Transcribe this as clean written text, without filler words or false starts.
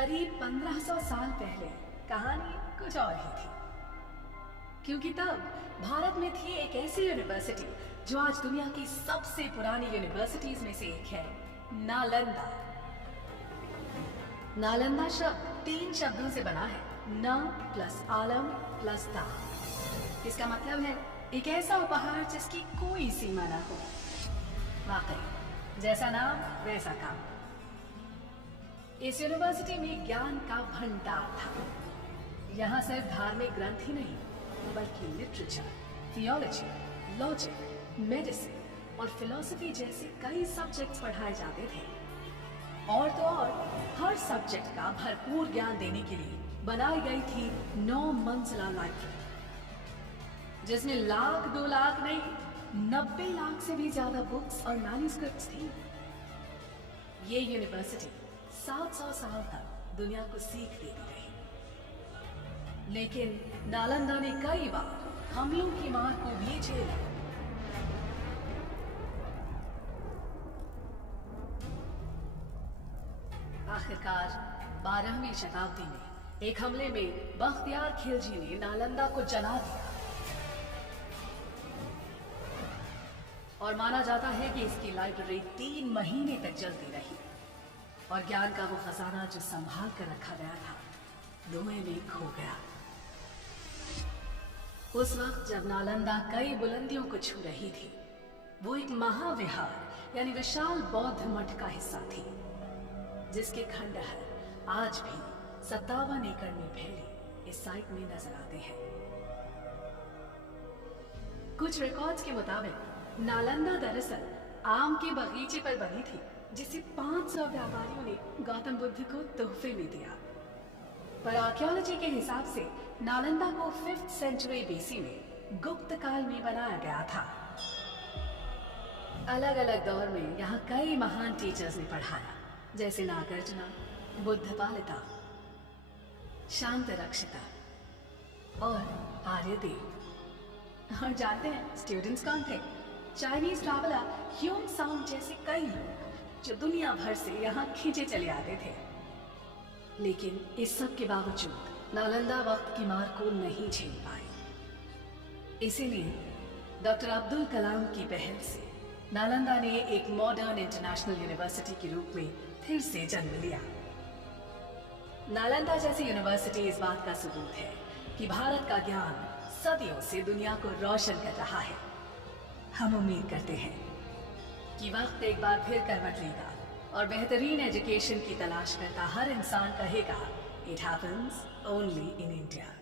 करीब 1500 साल पहले कहानी कुछ और ही थी, क्योंकि तब भारत में थी एक ऐसी यूनिवर्सिटी जो आज दुनिया की सबसे पुरानी यूनिवर्सिटीज में से एक है, नालंदा। नालंदा शब्द 3 शब्दों से बना है, न प्लस आलम प्लस दा। इसका मतलब है एक ऐसा उपहार जिसकी कोई सीमा ना हो। वाकई जैसा नाम वैसा काम। इस यूनिवर्सिटी में ज्ञान का भंडार था। यहाँ सिर्फ धार्मिक ग्रंथ ही नहीं बल्कि लिटरेचर, थियोलॉजी, लॉजिक, मेडिसिन और फिलॉसफी जैसे कई सब्जेक्ट्स पढ़ाए जाते थे। और तो और हर सब्जेक्ट का भरपूर ज्ञान देने के लिए बनाई गई थी 9 मंजिला लाइब्रेरी, जिसमें लाख 2 लाख नहीं 90 लाख से भी ज्यादा बुक्स और मैन्युस्क्रिप्ट्स थी। ये यूनिवर्सिटी 700 साल तक दुनिया को सीख देती रही, लेकिन नालंदा ने कई बार हमलों की मार को भी झेला। आखिरकार 12वीं शताब्दी में एक हमले में बख्तियार खिलजी ने नालंदा को जला दिया और माना जाता है कि इसकी लाइब्रेरी 3 महीने तक चलती रही और ज्ञान का वो खजाना जो संभाल कर रखा गया था धुएं में खो गया। उस वक्त जब नालंदा कई बुलंदियों को छू रही थी, वो एक महाविहार यानी विशाल बौद्ध मठ का हिस्सा थी, जिसके खंडहर आज भी 57 एकड़ में फैले इस साइट में नजर आते हैं। कुछ रिकॉर्ड्स के मुताबिक नालंदा दरअसल आम के बगीचे पर बनी थी, जिसे 500 व्यापारियों ने गौतम बुद्ध को तोहफे में दिया। पर आर्कियोलॉजी के हिसाब से नालंदा को 5th सेंचुरी बीसी में गुप्त काल में बनाया गया था। अलग अलग दौर में यहाँ कई महान टीचर्स ने पढ़ाया, जैसे नागार्जुना, बुद्धपालिता, शांत रक्षिता और आर्यदेव। और जानते हैं स्टूडेंट्स कौन थे? चाइनीज ट्रैवलर ह्यूम सांग जैसे कई लोग जो दुनिया भर से यहाँ खींचे चले आते थे। लेकिन इस सब के बावजूद नालंदा वक्त की मार को नहीं झेल पाई। इसीलिए डॉक्टर अब्दुल कलाम की पहल से नालंदा ने एक मॉडर्न इंटरनेशनल यूनिवर्सिटी के रूप में फिर से जन्म लिया। नालंदा जैसी यूनिवर्सिटी इस बात का सबूत है कि भारत का ज्ञान सदियों से दुनिया को रोशन कर रहा है। हम उम्मीद करते हैं कि वक्त एक बार फिर करवट लेगा और बेहतरीन एजुकेशन की तलाश करता हर इंसान कहेगा, it happens only in India.